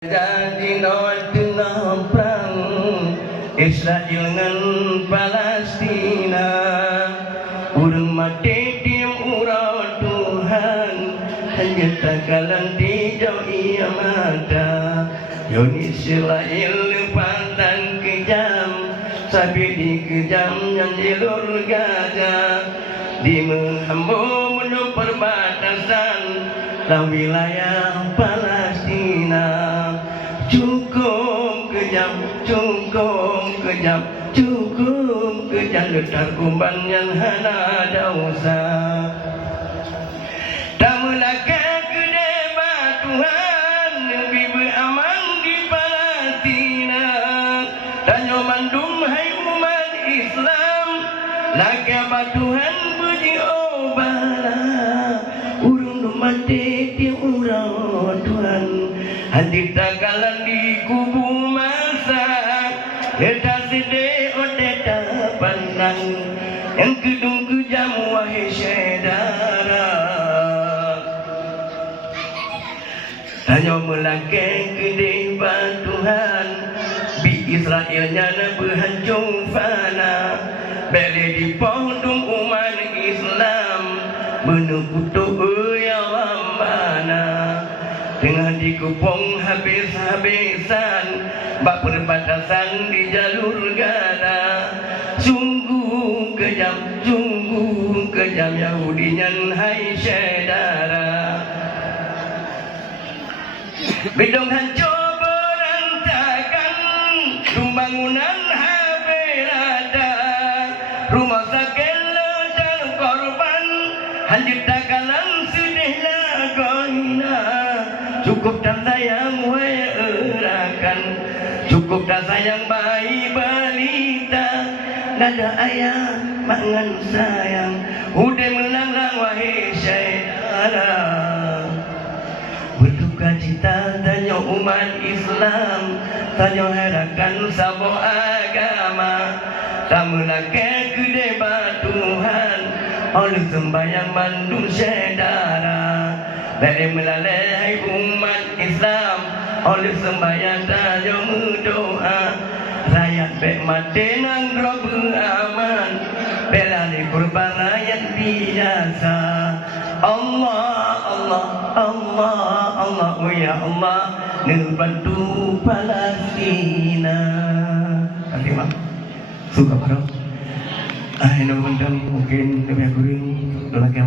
Jadi tengah perang Israel dengan Palestina, urang mati di urang Tuhan, hanya takalan di jauh ia mata. Yoni Israel pantang kejam, sampai dikejam yang jalur Gaza, di menghambur menuju perbatasan lah wilayah Palestina. Cukup kejam, letar kumban yang hana dosa. Tak melakar kedai Tuhan lebih beraman di Palestina. Tanya mandum hai umat Islam, lakar Tuhan puji obala. Urung mati di urang Tuhan, hati takalan di kubu masa. Letak sedih odeta pandang, yang kedung kejam wahai saudara. Tanya melangkah kedai Tuhan, bi Israelnya na berhancur fana. Beli di pondong umat Islam, menukutuk ya lambana. Tengah dikupung habis-habisan, bak perbatasan di jalur Gaza. Sungguh kejam Yahudinya hai saudara. Bidung hancur berantakan, pembangunan habis rata. Rumah sakit dan korban, hancur takalan sudah lagoina. Cukup dan sayang wahai erakan, cukup dan sayang bayi balita. Nada ayah mangan sayang, udah melanglang wahai saudara. Berduka cita tanya umat Islam, tanya harakan sabo agama. Tak melakar kedai Tuhan, oleh sembahyang bandung saudara. Dari melalui umat Islam, oleh sembahyang tanya doa. Rakyat bek mati nang beraman, bela di kurban rakyat biasa. Allah, oh ya Allah, ngebantu Palestina. Nanti mak, suka bro. Ini mungkin lebih kurang lagi.